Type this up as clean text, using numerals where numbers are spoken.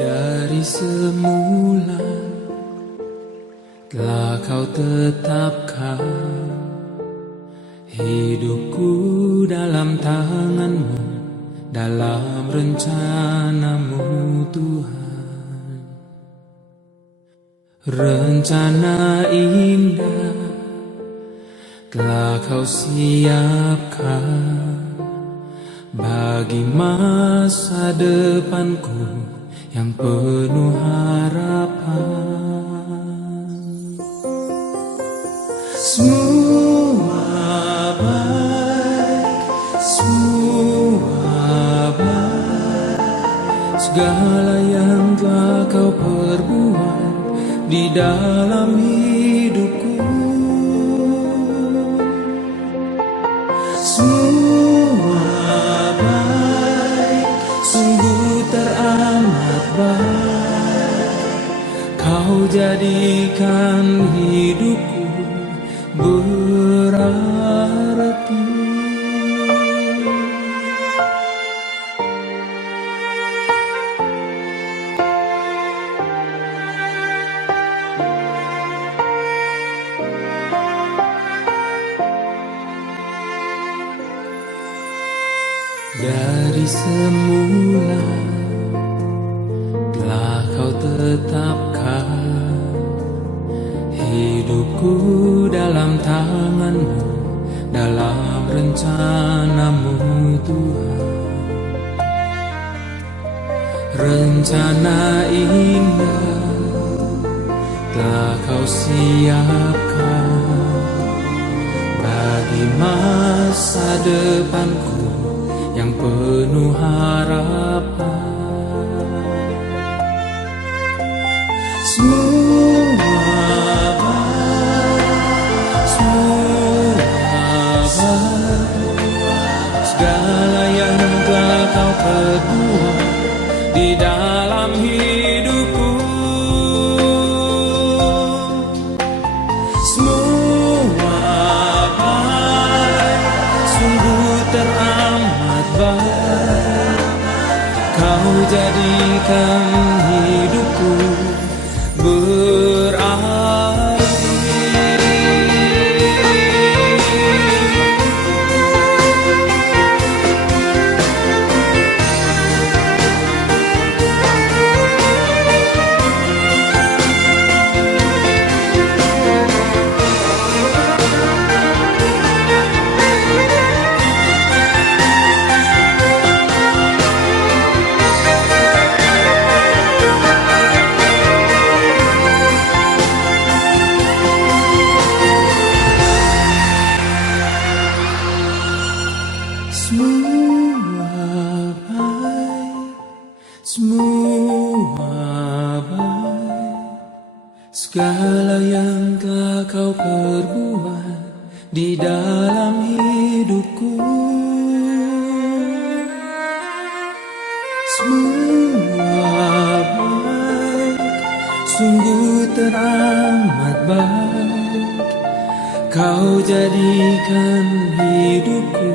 Dari semula telah kau tetapkan hidupku dalam tanganmu, dalam rencanamu Tuhan. Rencana indah telah kau siapkan bagi masa depanku yang penuh harapan. Semua baik, semua baik. Segala yang telah kau perbuat di dalam hidupku, semua baik, sungguh teramat baik. Kau jadikan hidupku berarti. Dari semula telah kau tetapkan hidupku dalam tanganmu, dalam rencanamu Tuhan. Rencana indah telah kau siapkan bagi masa depanku yang penuh harapan. Semua baik, semua baik. Segala yang telah kau perbuat di dalam hidupku, semua baik, sungguh teramat baik. Kau jadikan hidupku berarti. Semua baik, semua baik. Segala yang telah kau perbuat di dalam hidupku, semua baik, sungguh teramat baik. Kau jadikan hidupku